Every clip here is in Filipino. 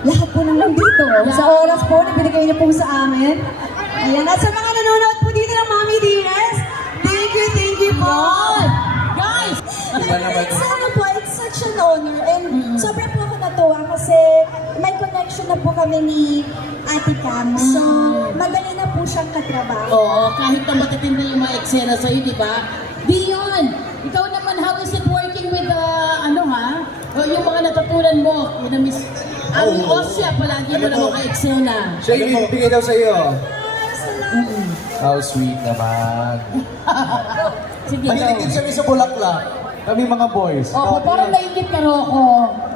lahat po ng nandito. Sa oras po na binigay niyo po sa amin. Ayan, at sa mga nanonood po dito ng Mami Dearest, thank you po. Guys! It's such an honor. And sobrang po ako natuwa kasi may connection na po kami ni Ate Cam. So, magaling na po siyang katrabaho. Oo, kahit na matitindi yung mga eksena sa'yo, di ba? Dion, ikaw naman, how is it working with, yung mga natutunan mo, with Miss Ami Ossia, palagi mo na mga eksena. Siya yung bibigay daw sa iyo. Salamat. How sweet naman. Sige, Mahilig din kami sa bulaklak. Kami mga boys. Oo, parang naingit ka ro ako.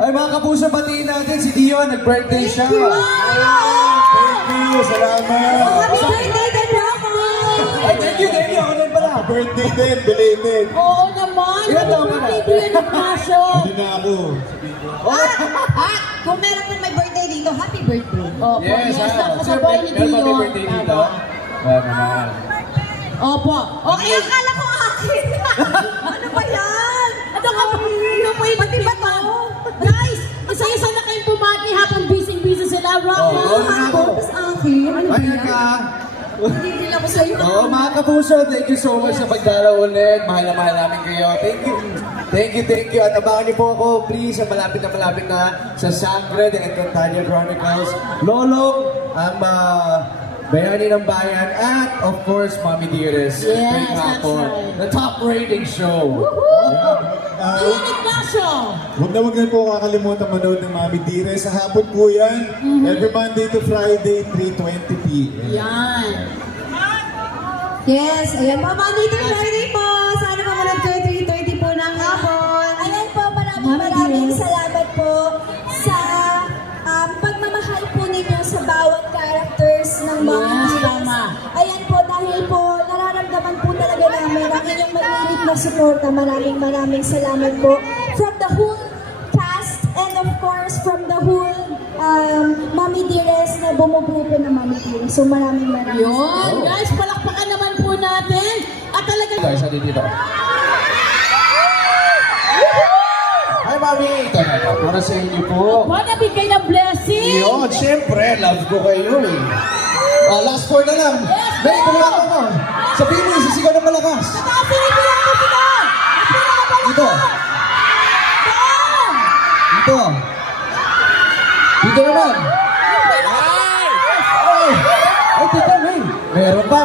Ay mga kapuso, batiin natin si Dion. Nag-birthday siya. you. Thank you. Salamat. Happy birthday din po ako. Ay, thank you. Ako din pala. Birthday din, belated. Oo naman, Ilan taon ka na? happy birthday, Dion Ignacio. Hindi na ako. At kung meron pong may birthday dito, happy birthday. Opo, yes, nakasabay ni Meron ba may Dion. birthday dito? Meron naman. Opo. Okay, akala ko akin. Ano ba yan? Ano ka ba? Ano po yung Pati ba to? Guys, isa-isa na kayong pumati habang busy-busy sila. Rock Oo, on. Tapos akin. Ano ba Ayan yan? ka. Hindi lang ako sa'yo. Oo, mga kapuso, thank you so much sa pagdalaw ulit. Mahal na mahal namin kayo. Thank you. Thank you. At abangan niyo po ako, please, sa malapit na sa Sangre de Encantadia Chronicles. Lolo, ang bayani ng bayan, at of course, Mami Dearest. Yes, Tuwing that's hapon. right. The top rating show. Dion Ignacio. Huwag na po kakalimutan manood ng Mami Dire. Sa hapon po yan. Every Monday to Friday, 3:20 p.m. Yan. Yes, ayan po, Monday to Friday po. Sana mamunod kayo 3:30 po ng hapon. Ayan po, maraming salamat po sa pagmamahal po ninyo sa bawat characters ng mga Yes, Dearest. tama. Ayan po, dahil po nararamdaman po talaga namin ang inyong mag-init na suporta. Maraming salamat po from the whole cast and of course from the whole Mami Dearest na bumubuo po ng Mami Dearest. So maraming Yun. Guys, palakpakan naman po natin. At talagang... Guys, ano dito? Hi, Mami! Ito na ito. Para sa inyo po. Nabigay na blessing. Yun, siyempre, love ko kayo eh. Last four na lang. Yes, May, kumulata mo. Sabihin mo, isisigaw na malakas. Nakasili ko lang ako sila. Dito. Dito. Dito naman. Ay, tita, may. Meron pa.